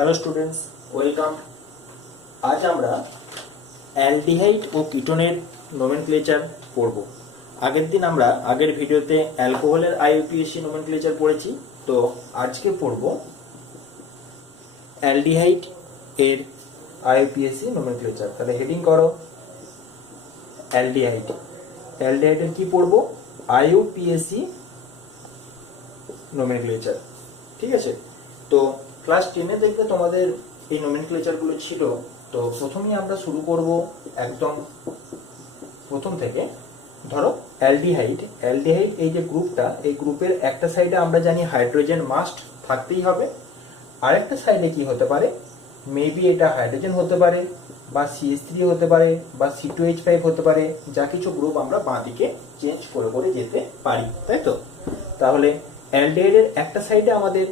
Hello students, welcome. আজ আমরা aldehyde ও কিটোনের nomenclature পড়ব। আগের ভিডিওতে অ্যালকোহলের আইইউপিএসি নোমেনক্লেচার পড়েছি, তো আজকে পড়ব অ্যালডিহাইড এর আইইউপিএসি নোমেনক্লেচার। তাহলে হেডিং করো অ্যালডিহাইড। অ্যালডিহাইডের কি পড়ব? IUPAC nomenclature. ঠিক আছে, তো ক্লাস 10-এ দেখবে তোমাদের এই নোমেনক্লেচারগুলো ছিল। তো প্রথমেই আমরা শুরু করব একদম প্রথম থেকে। ধরো অ্যালডিহাইড এই যে গ্রুপটা, এই গ্রুপের একটা সাইডে আমরা জানি হাইড্রোজেন মাস্ট থাকতেই হবে, আরেকটা সাইডে কি হতে পারে, মেবি এটা হাইড্রোজেন হতে পারে, বা CH3 হতে পারে, বা C2H5 হতে পারে। যা কিছু গ্রুপ আমরা বাঁ দিকে চেঞ্জ করে করে যেতে পারি, তাই তো? তাহলে অ্যালডিহাইডের একটা সাইডে আমাদের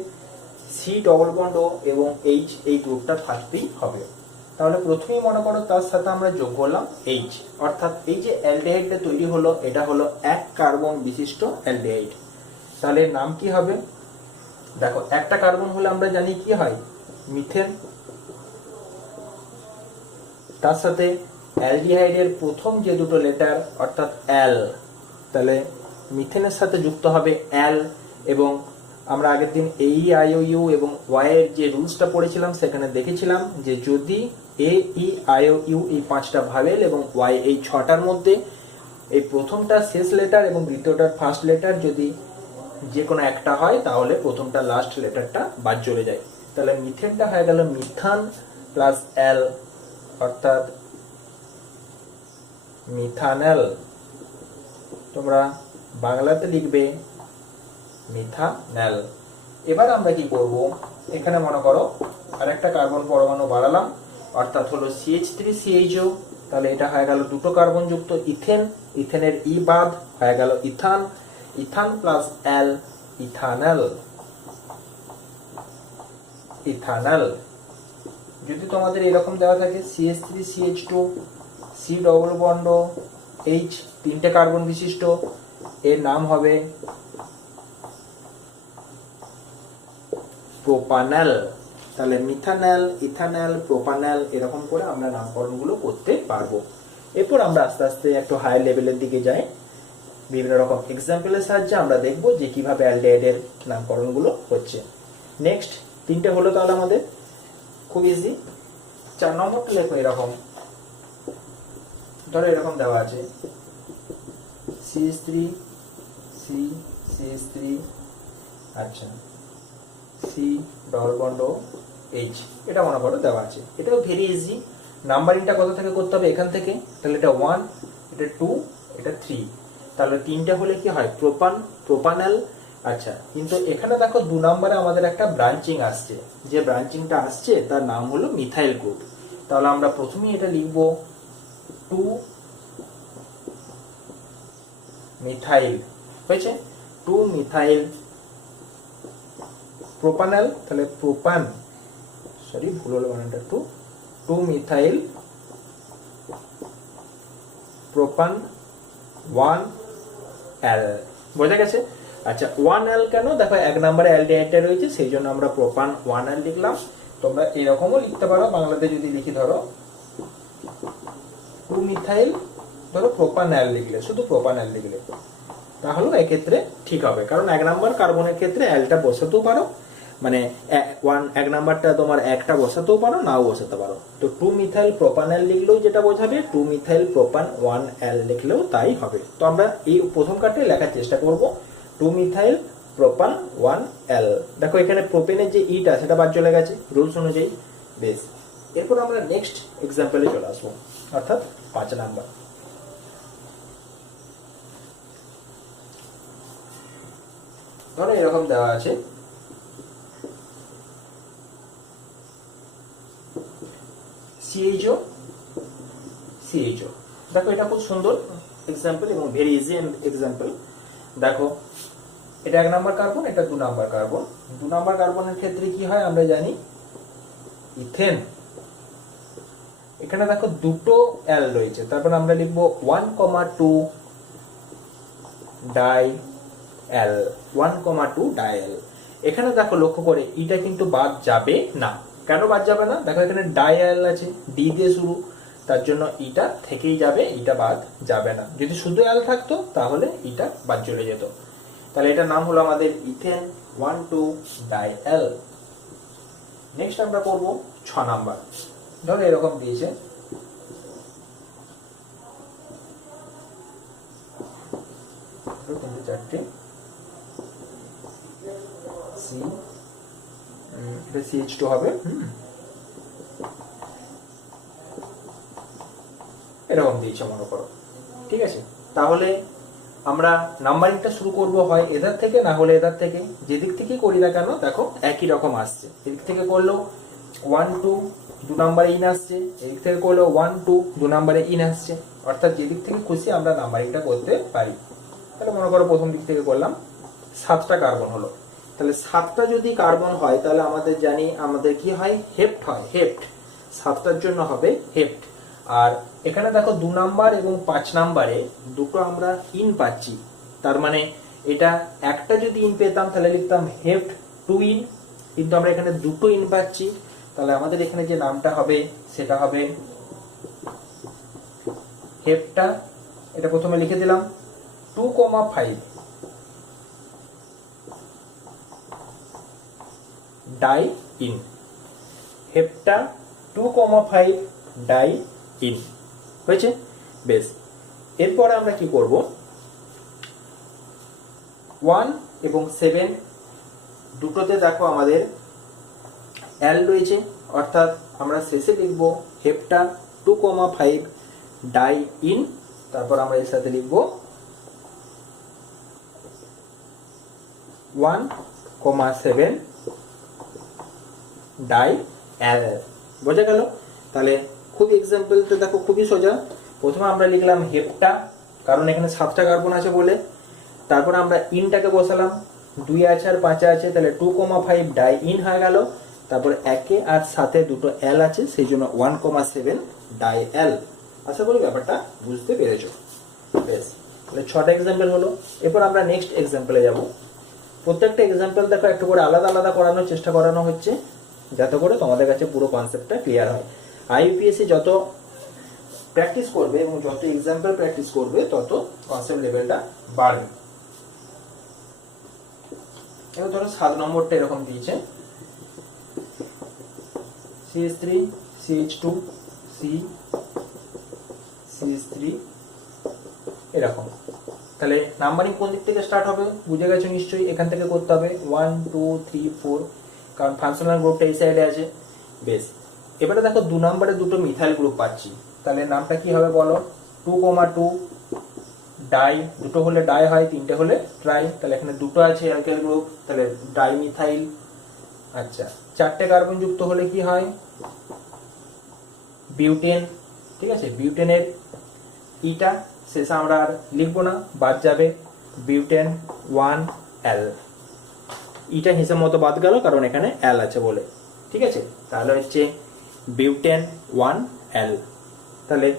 সি ডবল বন্ড ও এবং এইচ এই গ্রুপটা থাকতেই হবে। তাহলে প্রথমেই মনে করো তার সাথে আমরা যোগ করলাম এইচ, অর্থাৎ এই যে অ্যালডিহাইডটা তৈরি হলো এটা হলো এক কার্বন বিশিষ্ট অ্যালডিহাইড। তাহলে নাম কি হবে? দেখো, একটা কার্বন হলে আমরা জানি কি হয়, মিথেন। তার সাথে অ্যালডিহাইডের প্রথম যে দুটো লেটার অর্থাৎ অ্যাল, তাহলে মিথেনের সাথে যুক্ত হবে অ্যাল। এবং আমরা আগের দিন এই আইওইউ এবং ওয়াই এর যে রুলসটা পড়েছিলাম সেখানে দেখেছিলাম যে যদি এ ই আইওইউ এই 5টা ভাওয়েল এবং ওয়াই এই 6টার মধ্যে এই প্রথমটা শেষ লেটার এবং দ্বিতীয়টার ফার্স্ট লেটার যদি যে কোনো একটা হয় তাহলে প্রথমটা লাস্ট লেটারটা বাদ চলে যায়। তাহলে মিথেনটা হয়ে গেল মিথান প্লাস এল, অর্থাৎ মিথানেল। তোমরা বাংলাতে লিখবে মিথানেল। এবার আমরা কি করব, এখানে মনে করো আরেকটা কার্বন পরমাণু বাড়ালাম, অর্থাৎ হলো CH3CHO। তাহলে এটা হয়ে গেল দুটো কার্বন যুক্ত ইথেন, ইথেনের ই বাদ হয়ে গেল ethane, ethane plus al, ethanal. Ethanal যদি তোমাদের এরকম দেওয়া থাকে CH3CH2 C double bond H, তিনটে কার্বন বিশিষ্ট, এর নাম হবে প্রোপানেল। তাহলে মিথানেল, ইথানেল, প্রোপানেল এরকম করে আমরা নামকরণগুলো করতে পারবো। এরপর আমরা আস্তে আস্তে একটু হাই লেভেলের দিকে যাই। বিভিন্ন রকম এক্সাম্পলের সাহায্যে আমরা দেখব যে কিভাবে অ্যালডিহাইডের নামকরণগুলো হচ্ছে। নেক্সট তিনটে হলো তাহলে আমাদের খুব ইজি। 4 নম্বরটা লেখো এরকম, ধরো এরকম দেওয়া আছে CH3 C CH3, আচ্ছা সি ডবল বন্ড এইচ, এটা মনে করো দেওয়া আছে। এটাও ভেরি ইজি। নাম্বারিংটা কোথা থেকে করতে হবে? এখান থেকে। তাহলে এটা 1, এটা 2, এটা 3। তাহলে তিনটা হলে কি হয়? প্রোপান, প্রোপানেল। আচ্ছা, কিন্তু এখানে দেখো 2 নম্বরে আমাদের একটা ব্রাঞ্চিং আসছে। যে ব্রাঞ্চিংটা আসছে তার নাম হলো মিথাইল গ্রুপ। তাহলে আমরা প্রথমেই এটা লিখবো 2 মিথাইল, হয়েছে 2 মিথাইল প্রোপানেল। তাহলে প্রোপান, সরি ভুল হলো বানানটা, 2 মিথাইল প্রোপান 1 এল। বোঝা গেছে? আচ্ছা, 1 এল কেন? দেখো 1 নম্বরে অ্যালডিহাইডটা রয়েছে, সেই জন্য আমরা প্রোপান 1 এল লিখলাম। তোমরা এরকমও লিখতে পারো, বাংলাতে যদি লিখি ধরো 2 মিথাইল, ধরো প্রোপান এল লিখলে, শুধু প্রোপান এল লিখলে, তাহলে এক্ষেত্রে ঠিক হবে। কারণ 1 নম্বর কার্বনের ক্ষেত্রে এলটা বসাতেও পারো, মানে 1 নাম্বারটা তোমার একটা বসাতেও পারো, নাও বসাতে পারো। তো 2 মিথাইল প্রোপানেল লিখলেও যেটা বোঝাবে, 2 মিথাইল প্রোপান 1 এল লিখলেও তাই হবে। তো আমরা এই প্রথম কার্ডে লেখার চেষ্টা করব 2 মিথাইল প্রোপান 1 এল। দেখো এখানে প্রোপেনের যে ইটা সেটা বাদ চলে গেছে রুলস অনুযায়ী। বেশ, এরপর আমরা নেক্সট এক্সাম্পলে চলে আসবো, অর্থাৎ 5 নাম্বার। ধরো এরকম দেওয়া আছে CHO CHO। দেখো এটা খুব সুন্দর এক্সাম্পল এবং ভেরি ইজি এক্সাম্পল। দেখো এটা 1 নাম্বার কার্বন, এটা 2 নাম্বার কার্বন। 2 নাম্বার কার্বনের ক্ষেত্রে কি হয় আমরা জানি, ইথেন। এখানে দেখো দুটো এল রয়েছে, তারপর আমরা লিখবো 1,2 ডাই এল, 1,2 ডাই এল। এখানে দেখো লক্ষ্য করে ইটা কিন্তু বাদ যাবে না, কেন বাদ যাবে না? দেখো এখানে ডাই অ্যাল আছে, ডি দিয়ে শুরু, তার জন্য ইটা থেকেই যাবে, ইটা বাদ যাবে না। যদি শুধু অ্যাল থাকতো তাহলে ইটা বাদ চলে যেত। তাহলে এটার নাম হলো আমাদের ইথেন 1,2-ডাই-অ্যাল। নেক্সট আমরা করব 6 নাম্বার। ধরো এরকম দিয়েছে, চারটে সি, এটা CH2 হবে, এরকম দিয়েছে মনে করো। ঠিক আছে, তাহলে আমরা নাম্বারিংটা শুরু করব হয় এধার থেকে না হলে এধার থেকে। যেদিক থেকে করি না কেন দেখো একই রকম আসছে। এদিক থেকে করলেও 1 2 2 নাম্বারে ইন আসছে, এদিক থেকে করলেও 1 2 2 নাম্বারে ইন আসছে। অর্থাৎ যেদিক থেকে খুশি আমরা নাম্বারিংটা করতে পারি। তাহলে মনে করো প্রথম দিক থেকে করলাম, 7টা কার্বন হলো। তাহলে 7টা যদি কার্বন হয় তাহলে আমাদের জানি আমাদের কি হয়, হেপ্ট হয়। হেপ্ট 7টার জন্য হবে হেপ্ট। আর এখানে দেখো 2 নাম্বার এবং 5 নাম্বারে দুটো আমরা ইন পাচ্ছি। তার মানে এটা একটা যদি ইন পেতাম তাহলে লিখতাম হেপ্ট 2 ইন, কিন্তু আমরা এখানে দুটো ইন পাচ্ছি। তাহলে আমাদের এখানে যে নামটা হবে সেটা হবে হেপ্টা, এটা প্রথমে লিখে দিলাম 2,5 die in, hepta 2,5 die in হয়েছে। বেশ, এরপরে আমরা কি করব, 1 এবং 7 দুটোতে দেখো আমাদের অ্যাল রয়েছে, অর্থাৎ আমরা শেষে লিখব হেপ্টা 2,5 ডাই ইন, তারপর আমরা এর সাথে লিখব 1,7 ডাই অ্যাল। বোঝা গেল? তাহলে খুব এক্সাম্পলটা দেখো খুবই সোজা। প্রথমে আমরা লিখলাম হেপ্টা, কারণ এখানে 7টা কার্বন আছে বলে। তারপর আমরা ইনটাকে বসালাম, 2 আছে আর 5 আছে, তাহলে 2,5 ডাই ইন হয়ে গেল। তারপর 1 আর 7 দুটো অ্যাল আছে, সেই জন্য 1,7 ডাই অ্যাল। আশা করি ব্যাপারটা বুঝতে পেরেছো। বেশ, তাহলে 6টা এক্সাম্পল হলো। এরপর আমরা নেক্সট এক্সাম্পলে যাব। প্রত্যেকটা এক্সাম্পল দেখো একটু করে আলাদা আলাদা করানোর চেষ্টা করানো হচ্ছে, যাতে করে তোমাদের কাছে পুরো কনসেপ্টটা ক্লিয়ার হয়। IUPAC যত প্র্যাকটিস করবে এবং যত এক্সাম্পল প্র্যাকটিস করবে তত কনসেপ্ট লেভেলটা বাড়বে। এবার ধরো 7 নম্বরটা এরকম দিয়েছে, CH3 CH2 C CH3 এরকম। তাহলে নাম্বারিং কোন দিক থেকে স্টার্ট হবে বুঝে গেছো নিশ্চয়ই, এখান থেকে করতে হবে 1 2 3 4, কারণ ফাংশনাল গ্রুপটা এই সাইডে আছে। বেশ, এবারে দেখো 2 নম্বরে দুটো মিথাইল গ্রুপ পাচ্ছি, তাহলে নামটা কি হবে বলো, 2,2 ডাই, দুটো হলে ডাই হয়, তিনটে হলে ট্রাই। তাহলে এখানে দুটো আছে অ্যালকাইল গ্রুপ, তাহলে ডাই মিথাইল। আচ্ছা, 4টে কার্বন যুক্ত হলে কি হয়, বিউটেন। ঠিক আছে, বিউটেনের ইটা শেষে আমরা আর লিখবো না, বাদ যাবে, বিউটেন 1 অ্যাল। ইটা হিসেব মতো বাদ গেল কারণ এখানে অ্যাল আছে বলে। ঠিক আছে, তাহলে হচ্ছে বিউটেন 1 অ্যাল। তাহলে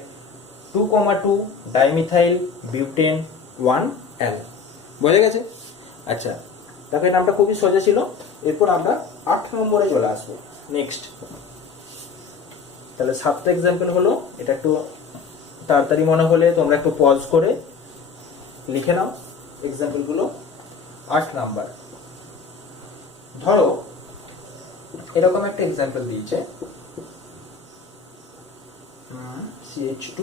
2,2 ডাইমিথাইল বিউটেন 1 অ্যাল। বোঝা গেছে? আচ্ছা, দেখো এই নামটা খুবই সোজা ছিল। এরপর আমরা 8 নম্বরে চলে আসবো নেক্সট। তাহলে 7টা এক্সাম্পল হলো, এটা একটু তাড়াতাড়ি মনে হলে তোমরা একটু পজ করে লিখে নাও এক্সাম্পল গুলো। 8 নাম্বার, ধরো এরকম একটা এক্সাম্পল দিয়েছে, CH2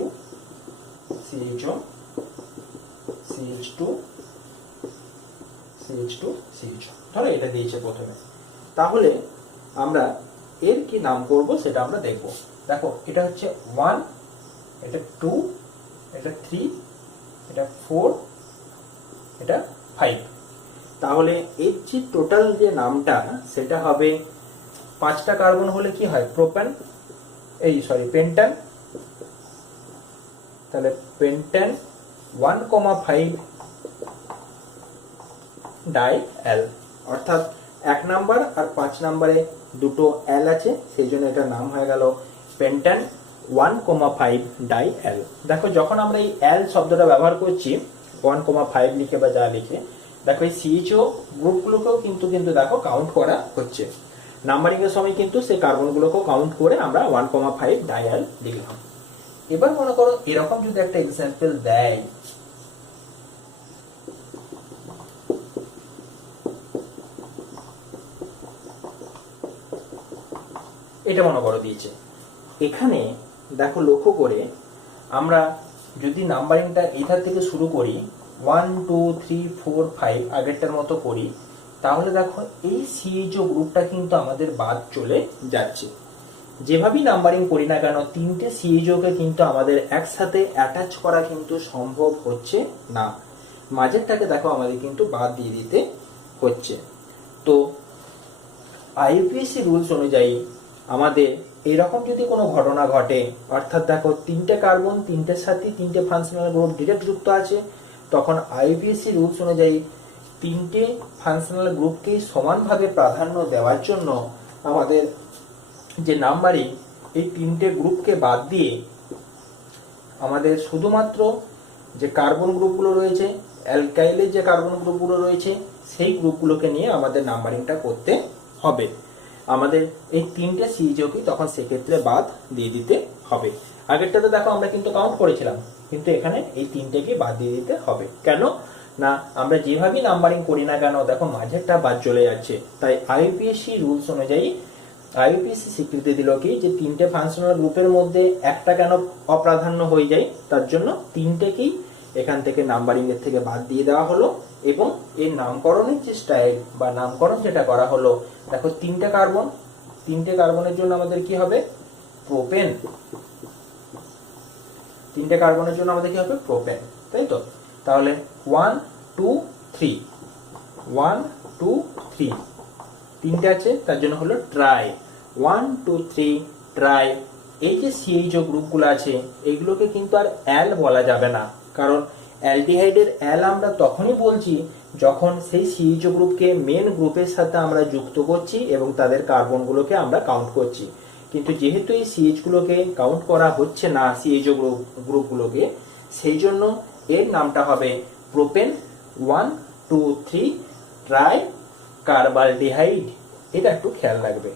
CHO CH2 CH2 CHO, ধরো এটা দিয়েছে প্রথমে। তাহলে আমরা এর কি নাম করব সেটা আমরা দেখব। দেখো এটা হচ্ছে 1, এটা 2, এটা 3, এটা 4, এটা 5। তাহলে এর যে টোটাল যে নামটা সেটা হবে, 5টা কার্বন হলে কি হয়, প্রোপেন, পেন্টান। তাহলে পেন্টান 1,5 ডাই অ্যাল, অর্থাৎ 1 নাম্বার আর 5 নাম্বারে দুটো অ্যাল আছে, সেই জন্য এটার নাম হয়ে গেল পেন্টান 1,5 ডাই অ্যাল। দেখো যখন আমরা এই অ্যাল শব্দটা ব্যবহার করছি 1,5 লিখে বা যা লিখে, দেখো এই CHO গ্রুপগুলোকেও কিন্তু দেখো কাউন্ট করা হচ্ছে। নাম্বারিং এর সময় কিন্তু সেই কার্বনগুলোকে কাউন্ট করে আমরা 1,5 ডায়াল লিখলাম। এবার মনে করো এরকম যদি একটা এক্সাম্পল দেয়, এটা মনে করো দিয়েছে, এখানে দেখো লক্ষ্য করে আমরা যদি নাম্বারিংটা এধার থেকে শুরু করি 1 2 3 4 5 আগেরটার মতো করি, তাহলে দেখো এই সিএইচও গ্রুপটা কিন্তু আমাদের বাদ চলে যাচ্ছে। যেভাবেই নাম্বারিং করি না কেন তিনটে সিএইচও কে কিন্তু আমাদের একসাথে অ্যাটাচ করা কিন্তু সম্ভব হচ্ছে না, মাঝেরটাকে দেখো আমাদের কিন্তু বাদ দিয়ে দিতে হচ্ছে। তো আইইউপিএসসি রুলস অনুযায়ী আমাদের এরকম যদি কোনো ঘটনা ঘটে, অর্থাৎ দেখো তিনটে কার্বন তিনটের সাথে তিনটে ফাংশনাল গ্রুপ ডিরেক্ট যুক্ত আছে, তখন আইইউপিএসসি রুলস অনুযায়ী তিনটে ফাংশনাল গ্রুপকে সমানভাবে প্রাধান্য দেওয়ার জন্য আমাদের যে নাম্বারিং এই তিনটে গ্রুপকে বাদ দিয়ে আমাদের শুধুমাত্র যে কার্বন গ্রুপগুলো রয়েছে, অ্যালকাইলের যে কার্বন গ্রুপগুলো রয়েছে সেই গ্রুপগুলোকে নিয়ে আমাদের নাম্বারিংটা করতে হবে। আমাদের এই তিনটে সিএইচওকে তখন সেক্ষেত্রে বাদ দিয়ে দিতে হবে। আগেরটাতে দেখো আমরা কিন্তু কাউন্ট করেছিলাম, কিন্তু এখানে এই তিনটেকে বাদ দিয়ে দিতে হবে। কেন না আমরা যেভাবেই নাম্বারিং করি না কেন দেখো মাঝেরটা বাদ চলে যাচ্ছে। তাই আইইউপিএসসি রুলস অনুযায়ী আইইউপিএসসি স্বীকৃতি দিল কি যে তিনটে ফাংশনাল গ্রুপের মধ্যে একটা কেন অপ্রাধান্য হয়ে যায়, তার জন্য তিনটেকেই এখান থেকে নাম্বারিং এর থেকে বাদ দিয়ে দেওয়া হলো। এবং এই নামকরণের যে স্টাইল বা নামকরণ যেটা করা হলো, দেখো তিনটে কার্বনের জন্য আমাদের কি হবে প্রোপেন, তিনটে কার্বনের জন্য আমাদের কি হবে প্রোপেন, তাই তো। তাহলে 1 2 3 1 2 3 তিনটে আছে তার জন্য হলো ট্রাই, 1 2 3 ট্রাই। এই যে সিএইচও গ্রুপগুলো আছে এগুলোকে কিন্তু আর অ্যাল বলা যাবে না, কারণ অ্যালডিহাইডের অ্যাল আমরা তখনই বলছি যখন সেই সিএইচও গ্রুপকে মেন গ্রুপের সাথে আমরা যুক্ত করছি এবং তাদের কার্বনগুলোকে আমরা কাউন্ট করছি। কিন্তু যেহেতু এই সিএইচ গুলোকে কাউন্ট করা হচ্ছে না সিএইচও গ্রুপগুলোকে, সেই জন্য এর নামটা হবে প্রোপেন 1 2 3 ট্রাই কার্বালডিহাইড। এটা একটু খেয়াল রাখবে,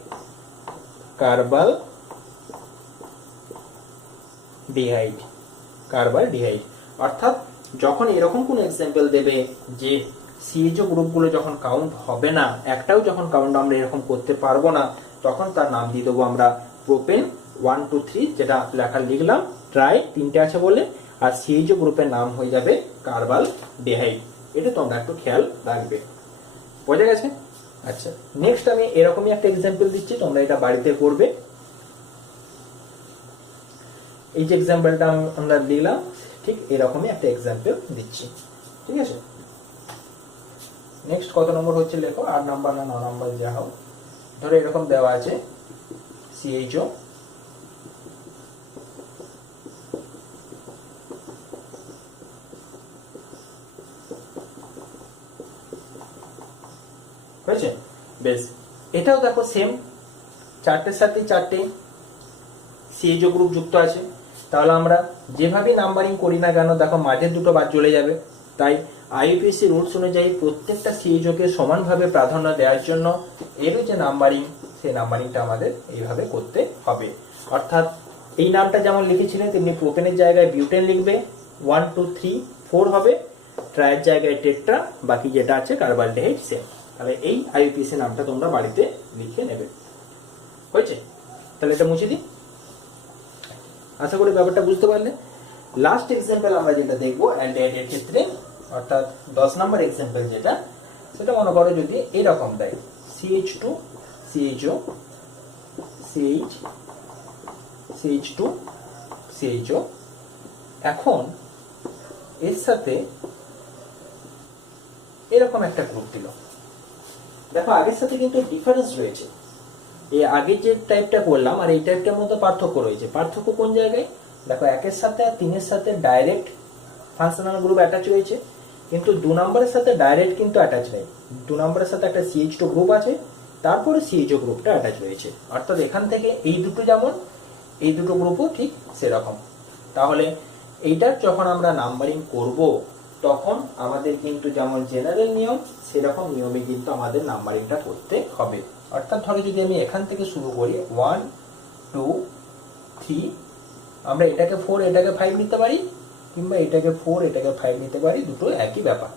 কার্বালডিহাইড। অর্থাৎ যখন এরকম কোন এক্সাম্পল দেবে যে সিএইচও গ্রুপগুলো যখন কাউন্ট হবে না, একটাও যখন কাউন্ট আমরা এরকম করতে পারবো না, তখন তার নাম দিয়ে দেবো আমরা প্রোপেন 1 2 3, যেটা লেখা লিখলাম ট্রাই তিনটে আছে বলে, আর সিএইচও গ্রুপের নাম হয়ে যাবে কার্বালডিহাইড। এটা তোমরা একটু খেয়াল রাখবে, বোঝা গেছে? আচ্ছা, নেক্সট আমি এরকমই একটা এক্সাম্পল দিচ্ছি, তোমরা এটা বাড়িতে করবে। এই যে এক্সাম্পলটা আমরা দিলাম ঠিক এরকমই একটা এক্সাম্পল দিচ্ছি, ঠিক আছে। নেক্সট কত নম্বর হচ্ছে লেখো, 8 নাম্বার না 9 নাম্বার দেওয়া হোক। ধরো এরকম দেওয়া আছে সিএইচও হয়েছে, বেশ। এটাও দেখো সেম, চারটের সাথে চারটে সিএইচও গ্রুপ যুক্ত আছে। তাহলে আমরা যেভাবে নাম্বারিং করি না কেন দেখো মাঝের দুটো বাদ চলে যাবে। তাই আইইউপিএসসি রুলস অনুযায়ী প্রত্যেকটা সিএইচও কে সমানভাবে প্রাধান্য দেওয়ার জন্য এর যে নাম্বারিং, সেই নাম্বারিংটা আমাদের এইভাবে করতে হবে। অর্থাৎ এই নামটা যেমন লিখেছিলেন তেমনি প্রোপেনের জায়গায় বিউটেন লিখবে, 1 2 3 4 হবে, ট্রায়ের জায়গায় টেট্রা, বাকি যেটা আছে কার্বালডিহাইড সেম। তাহলে এই আইইউপিএসসি নামটা তোমরা বাড়িতে লিখে নেবে, হয়েছে? তাহলে এটা মুছে দিই। আশা করি ব্যাপারটা বুঝতে পারলে। লাস্ট এক্সাম্পল আমরা যেটা দেখবো অ্যালডিহাইডের ক্ষেত্রে, অর্থাৎ 10 নম্বর এক্সাম্পল যেটা, সেটা মনে করো যদি এরকম দেয় CH2 CHO CH CH2 CHO, এখন এর সাথে এরকম একটা গ্রুপ দিল। দেখো আগের সাথে কিন্তু ডিফারেন্স রয়েছে, এই আগের যে টাইপটা করলাম আর এই টাইপটার মধ্যে পার্থক্য রয়েছে। পার্থক্য কোন জায়গায়? দেখো একের সাথে আর তিনের সাথে ডাইরেক্ট ফাংশনাল গ্রুপ অ্যাটাচ রয়েছে, কিন্তু 2 নম্বরের সাথে ডাইরেক্ট কিন্তু অ্যাটাচ নেই। 2 নম্বরের সাথে একটা CH2 গ্রুপ আছে, তারপরে CHO গ্রুপটা অ্যাটাচ রয়েছে। অর্থাৎ এখান থেকে এই দুটো যেমন, এই দুটো গ্রুপও ঠিক সেরকম। তাহলে এইটার যখন আমরা নাম্বারিং করব তখন আমাদের কিন্তু যেমন জেনারেল নিয়ম সেরকম নিয়মে কিন্তু আমাদের নাম্বারিংটা করতে হবে। অর্থাৎ ধরো যদি আমি এখান থেকে শুরু করি 1 2 3, আমরা এটাকে 4 এটাকে 5 নিতে পারি, কিংবা এটাকে 4 এটাকে 5 নিতে পারি, দুটো একই ব্যাপার।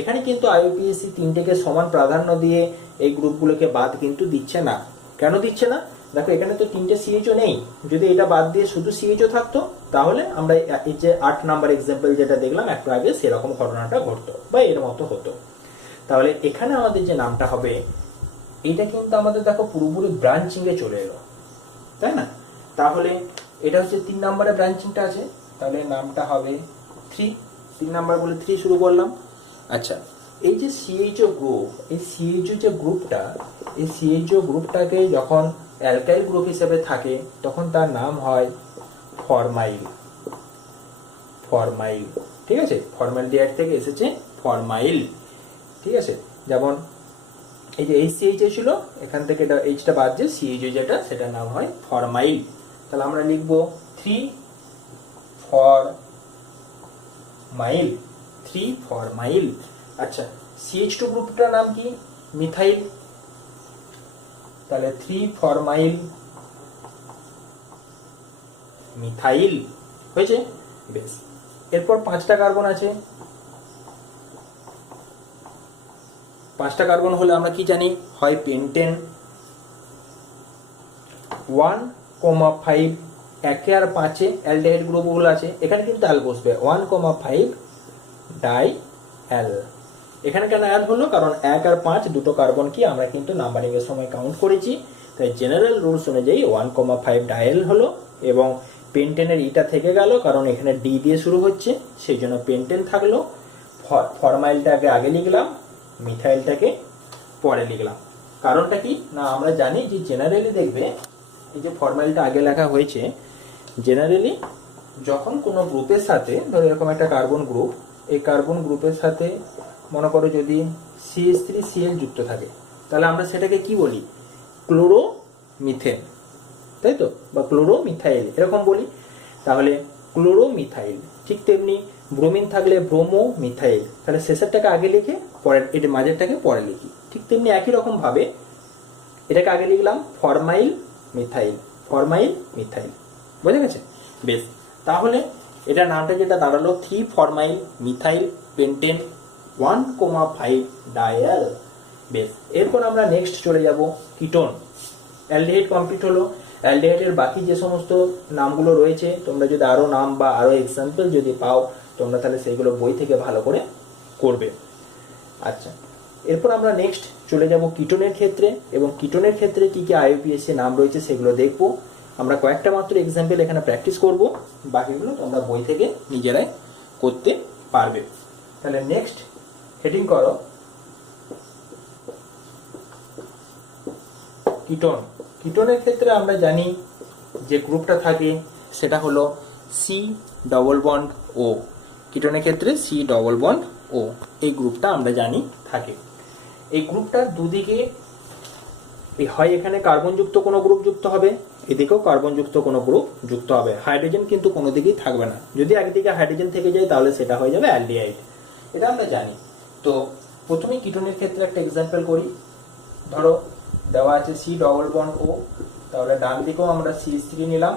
এখানে কিন্তু আইইউপিএসসি তিনটেকে সমান প্রাধান্য দিয়ে এই গ্রুপগুলোকে বাদ কিন্তু দিচ্ছে না। কেন দিচ্ছে না? দেখো এখানে তো তিনটে সিএইচও নেই, যদি এটা বাদ দিয়ে শুধু সিএইচও থাকতো তাহলে আমরা এই যে 8 নাম্বার এক্সাম্পল যেটা দেখলাম একটু আগে সেরকম ঘটনাটা ঘটতো বা এর মতো হতো। তাহলে এখানে আমাদের যে নামটা হবে এটা কিন্তু আমাদের দেখো পুরোপুরি ব্রাঞ্চিং এ চলে এলো, তাই না? তাহলে এটা হচ্ছে 3 নম্বরে ব্রাঞ্চিংটা আছে, তাহলে নামটা হবে 3 নাম্বার বলে 3 শুরু করলাম। আচ্ছা, এই যে সিএইচও গ্রুপ, এই সিএইচও যে গ্রুপটা, এই সিএইচও গ্রুপটাকে যখন অ্যালকাইল গ্রুপ হিসেবে থাকে তখন তার নাম হয় ফরমাইল। ফরমাইল, ঠিক আছে? ফর্মালডিহাইড থেকে এসেছে ফরমাইল, ঠিক আছে? যেমন এই যে এইচসিএইচ ছিল, এখান থেকে এটা এইচটা বাদ যে সিএইচও যেটা সেটার নাম হয় ফরমাইল। তাহলে আমরা লিখব 3 ফরমাইল, 3 ফরমাইল। আচ্ছা, CH2 গ্রুপটার নাম কি? মিথাইল। তাহলে 3 ফরমাইল মিথাইল হয়েছে। বেশ, এরপর 5টা কার্বন আছে। 5টা কার্বন হলে আমরা কি জানি? হয় পেন্টেন, 1,5 1 আর 5 অ্যালডিহাইড গ্রুপগুলো আছে, এখানে কিন্তু অ্যাল বসবে, 1,5 ডাই অ্যাল। এখানে কেন অ্যাল হলো? কারণ 1 আর 5 দুটো কার্বন কি আমরা কিন্তু নাম্বারিং এর সময় কাউন্ট করেছি, তাই জেনারেল রুলস অনুযায়ী 1,5 ডাইএল হলো। এবং পেন্টেনের ইটা থেকে গেল কারণ এখানে ডি দিয়ে শুরু হচ্ছে, সেই জন্য পেন্টেন থাকলো। ফরমাইলটাকে আগে লিখলাম, মিথাইলটাকে পরে লিখলাম। কারণটা কি না, আমরা জানি যে জেনারেলি দেখবে এই যে ফরমাইলটা আগে লেখা হয়েছে, জেনারেলি যখন কোনো গ্রুপের সাথে, ধরো এরকম একটা কার্বন গ্রুপ, এই কার্বন গ্রুপের সাথে মনে করো যদি CH3Cl যুক্ত থাকে, তাহলে আমরা সেটাকে কি বলি? ক্লোরোমিথেন, তাই তো? বা ক্লোরোমিথাইল এরকম বলি। তাহলে ক্লোরোমিথাইল। ঠিক তেমনি ব্রোমিন থাকলে ব্রোমোমিথাইল, তাহলে শেষেরটাকে আগে লিখে পরের এটা মাঝেরটাকে পরে লিখি। ঠিক তেমনি একই রকম ভাবে এটাকে আগে লিখলাম ফরমাইল মিথাইল, ফরমাইল মিথাইল। বোঝা গেছে? বেশ, তাহলে এটা নামটা যেটা দাঁড়ালো 3 ফরমাইল মিথাইল পেন্টেন 1,5 ডায়াল। বেশ, এরপর আমরা নেক্সট চলে যাব কিটোন। অ্যালডিহাইড কমপ্লিট হলো। অ্যালডিহাইডের বাকি যে সমস্ত নামগুলো রয়েছে, তোমরা যদি আরো নাম বা আরো এক্সাম্পল যদি পাও তোমরা তাহলে সেইগুলো বই থেকে ভালো করে করবে। আচ্ছা, এরপর আমরা নেক্সট চলে যাব কিটোনের ক্ষেত্রে, এবং কিটোনের ক্ষেত্রে কি কি আইইউপিএসসি নাম রয়েছে সেগুলো দেখব। আমরা কয়েকটা মাত্র এক্সাম্পল এখানে প্র্যাকটিস করব, বাকিগুলো তোমরা বই থেকে নিজেরাই করতে পারবে। তাহলে নেক্সট হেডিং করো কিটোন। কিটোনের ক্ষেত্রে আমরা জানি যে গ্রুপটা থাকে সেটা হলো C+O। কিটোনের ক্ষেত্রে C+O এই গ্রুপটা আমরা জানি থাকে। এই গ্রুপটার দুদিকে হয় এখানে কার্বনযুক্ত কোনো গ্রুপ যুক্ত হবে, এদিকেও কার্বনযুক্ত কোনো গ্রুপ যুক্ত হবে। হাইড্রোজেন কিন্তু কোনো দিকেই থাকবে না। যদি একদিকে হাইড্রোজেন থেকে যায় তাহলে সেটা হয়ে যাবে অ্যালডিহাইড, এটা আমরা জানি। তো প্রথমেই কিটোনের ক্ষেত্রে একটা এক্সাম্পল করি। ধরো দেওয়া আছে C+O, তাহলে ডান দিকেও আমরা CH3 নিলাম,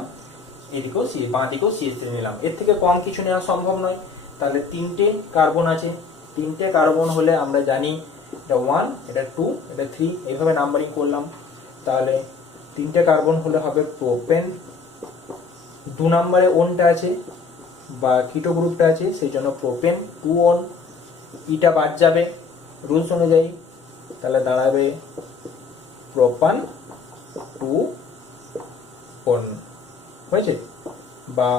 এদিকেও বাঁ দিকেও CH3 নিলাম। এর থেকে কম কিছু নেওয়া সম্ভব নয়। তাহলে 3টে কার্বন আছে, 3টে কার্বন হলে আমরা জানি এটা 1, এটা 2, এটা 3, এইভাবে নাম্বারিং করলাম। তাহলে 3টে কার্বন হলে হবে প্রোপেন। 2 নম্বরে ওনটা আছে বা কিটো গ্রুপটা আছে, সেই জন্য প্রোপেন 2 ওন। ইটা বাদ যাবে রুলস অনুযায়ী, তাহলে দাঁড়াবে প্রোপান 2 ওন। হয়েছে? বা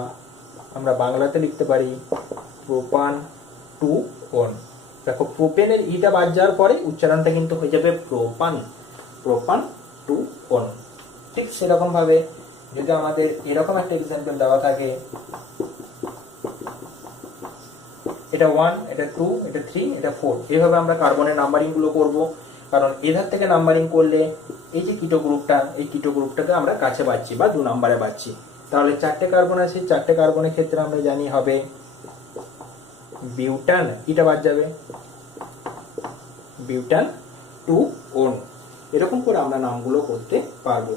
আমরা বাংলাতে লিখতে পারি প্রোপান 2 ওন। দেখো প্রোপেনের ইটা বাদ যাওয়ার পরে উচ্চারণটা কিন্তু হয়ে যাবে প্রোপান, প্রোপান 2 ওন। ঠিক সেরকম ভাবে যদি আমাদের এরকম একটা এক্সাম্পল দেওয়া থাকে, এটা 1, এটা 2, এটা 3, এটা 4, এইভাবে আমরা কার্বনের নাম্বারিং গুলো করবো। কারণ এধার থেকে নাম্বারিং করলে এই যে কিটো গ্রুপটা, এই কিটো গ্রুপটাকে আমরা কাছে পাচ্ছি বা 2 নম্বরে পাচ্ছি। তাহলে 4টে কার্বন আছে, 4টে কার্বনের ক্ষেত্রে আমরা জানি হবে বিউটান, এটা বাদ যাবে বিউটান 2 ওন। এরকম করে আমরা নামগুলো করতে পারবো।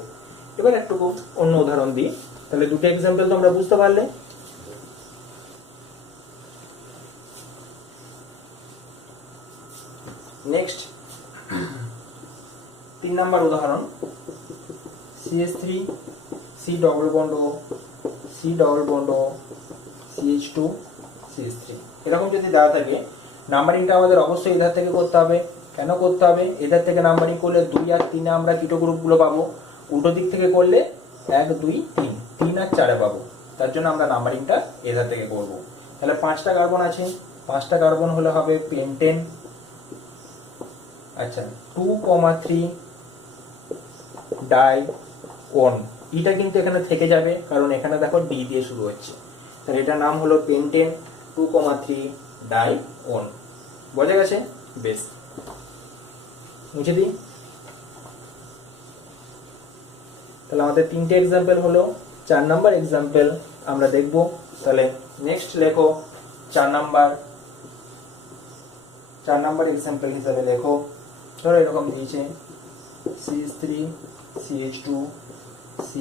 এবার একটু অন্য উদাহরণ দিই, তাহলে দুটো এক্সাম্পল তোমরা বুঝতে পারলে। নেক্সট 3 নাম্বার উদাহরণ, CH3 C double bond O C double bond O CH2 CH3 এরকম যদি দেওয়া থাকে, নাম্বারিংটা আমাদের অবশ্যই এধার থেকে করতে হবে। কেন করতে হবে? এধার থেকে নাম্বারিং করলে 2 আর 3 আমরা কিটো গ্রুপগুলো পাবো, উল্টো দিক থেকে করলে 1 2 3 3 আর 4 পাবো। তার জন্য আমরা নাম্বারিংটা এধার থেকে করব। তাহলে 5টা কার্বন আছে, 5টা কার্বন হলে হবে পেন্টেন। আচ্ছা 2,3 ডাই ওন, এটা কিন্তু এখানে থেকে যাবে কারণ এখানে দেখো ডি দিয়ে শুরু হচ্ছে, তাহলে এটার নাম হলো পেন্টেন 2,3 ডাই ওন। বোঝা গেছে? বেশ, মুছে দিই। তাহলে আমাদের 3টে এক্সাম্পল হলো। 4 নাম্বার এক্সাম্পল আমরা দেখব। তাহলে নেক্সট লেখো 4 নাম্বার এক্সাম্পল হিসাবে লেখো, ধরো এরকম দিয়েছে CH3 CH2 C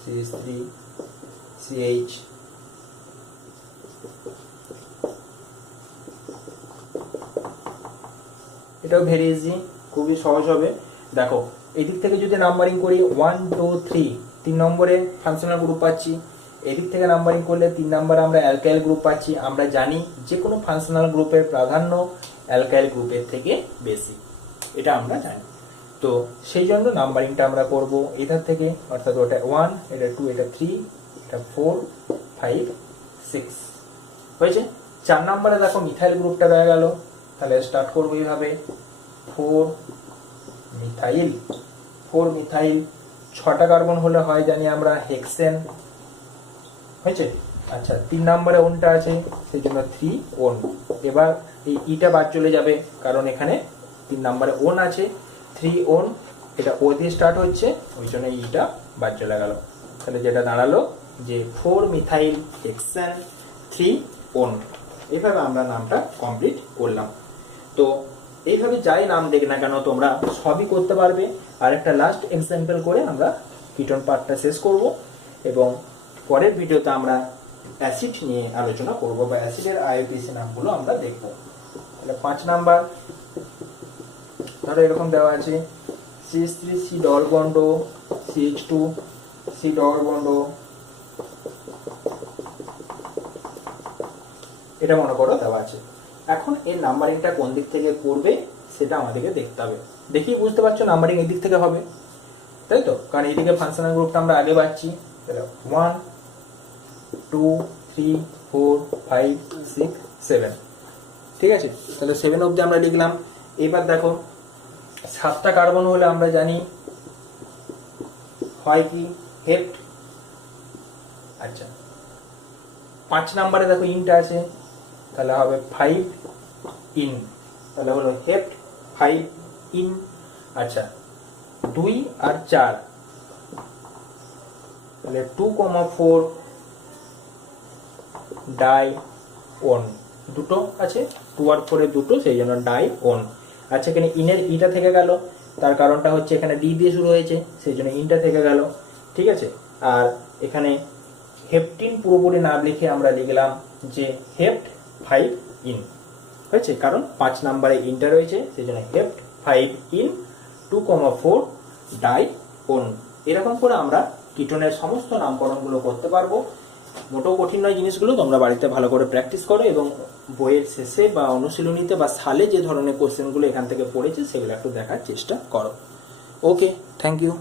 CH3 CH, এটাও ভেরি ইজি, খুবই সহজ হবে। দেখো এদিক থেকে যদি নাম্বারিং করি 1 2 3 3 নম্বরে ফাংশনাল গ্রুপ পাচ্ছি, এদিক থেকে নাম্বারিং করলে 3 নম্বরে আমরা অ্যালকাইল গ্রুপ পাচ্ছি। আমরা জানি যে কোনো ফাংশনাল গ্রুপের প্রাধান্য অ্যালকাইল গ্রুপের থেকে বেশি, এটা আমরা জানি। তো সেই জন্য নাম্বারিংটা আমরা করব এধার থেকে, অর্থাৎ ওটা 1, এটা 2, এটা 3, এটা 4 5 6 হয়েছে। 4 নম্বরে দেখো মিথাইল গ্রুপটা রয়ে গেল, তাহলে স্টার্ট করবো এইভাবে 4 মিথাইল 6টা কার্বন হলে হয় জানি আমরা হেক্সেন, হয়েছে। আচ্ছা 3 নম্বরে ওনটা আছে, সেই জন্য 3 ওন। এবার এই ইটা বাদ চলে যাবে কারণ এখানে 3 নম্বরে ওন আছে, 3 ওন, এটা ও দিয়ে স্টার্ট হচ্ছে, ওই জন্য ইটা বাদ চলে গেল। তাহলে যেটা দাঁড়ালো যে 4 মিথাইল হেক্সেন 3 ওন। এইভাবে আমরা নামটা কমপ্লিট করলাম। তো এইভাবে যাই নাম দেখ না কেন তোমরা সবই করতে পারবে। আর একটা লাস্ট এক্সাম্পল করে আমরা কিটোন পার্টটা শেষ করব, এবং পরের ভিডিওতে আমরা অ্যাসিড নিয়ে আলোচনা করব বা অ্যাসিডের আইউপিএসি নামগুলো আমরা দেখব। তাহলে 5 নাম্বার, ধরো এরকম দেওয়া আছে CH3 C double bond O CH2 C double bond O, এটা মনে করো দেওয়া আছে। এখন এর নাম্বারিংটা কোন দিক থেকে করবে সেটা আমাদেরকে দেখতে হবে। দেখি বুঝতে পারছো নাম্বারিং এই দিক থেকে হবে, তাই তো? কারণ এইদিকে ফাংশনাল গ্রুপটা আমরা আগে পাচ্ছি। তাহলে 1 2 3 4 5 6 7, ঠিক আছে। তাহলে 7 অবধি আমরা লিখলাম। এবার দেখো 7টা কার্বন হলে আমরা জানি হয় কি হেপ্ট। আচ্ছা 5 নম্বরে দেখো ইনটা আছে, তাহলে হবে 5 ইন, তাহলে হলো হেপ্ট 5 ইন। আচ্ছা 2 আর 4, তাহলে 2,4 ডাই ওন, দুটো আছে, 2 আর 4 এর দুটো, সেই জন্য ডাই ওন। আচ্ছা এখানে ইনের ইটা থেকে গেল, তার কারণটা হচ্ছে এখানে ডি দিয়ে শুরু হয়েছে, সেই জন্য ইনটা থেকে গেল, ঠিক আছে। আর এখানে হেপটিন পুরোপুরি না লিখে আমরা লিখলাম যে হেপ্ট 5 ইন, হয়েছে। কারণ 5 নম্বরে ইনটা রয়েছে, সেই জন্য হেপ্ট 5 ইন 2,4 ডাই ওন। এরকম করে আমরা কিটোনের সমস্ত নামকরণগুলো করতে পারবো। মোটেও কঠিন নয় জিনিসগুলো, তোমরা বাড়িতে ভালো করে প্র্যাকটিস করো এবং বইয়ের শেষে বা অনুশীলনীতে বা সালে যে ধরনের কোশ্চেনগুলো এখান থেকে পড়েছে সেগুলো একটু দেখার চেষ্টা করো। ওকে, থ্যাংক ইউ।